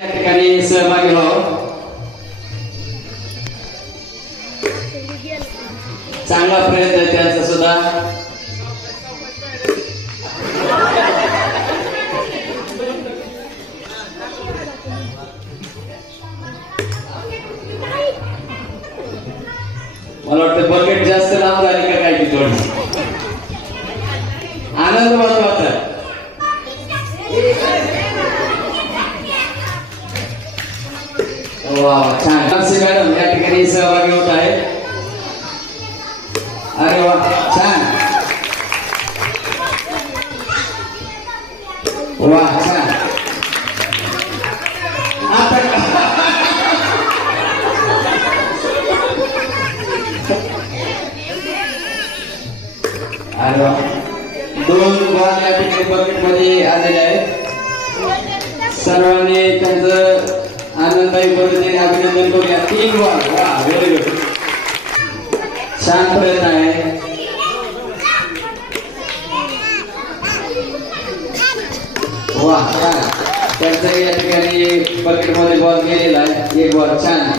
या ठिकाणी सहभागी व्हावं. चांगला प्रयत्न आहे त्यांचा सुद्धा. मला वाटतं बकेट जास्त लांब झाली का काय की थोडी. आनंद महत्वाचा. वा छान. मॅडम या ठिकाणी सहभागी होत आहे. अरे वा छान. वा छान. अरे वा. 2 बॉल या ठिकाणी बकेट मध्ये आलेले आहेत. सर्वांनी त्यांचं आनंदाई पद्धतीने अभिनंदन करूया. 3 बॉल. वा व्हेरी गुड. छान प्रयत्न आहे. वा छान. त्यांचं या ठिकाणी बकेट मध्ये बॉल गेलेला आहे. 1 बॉल छान.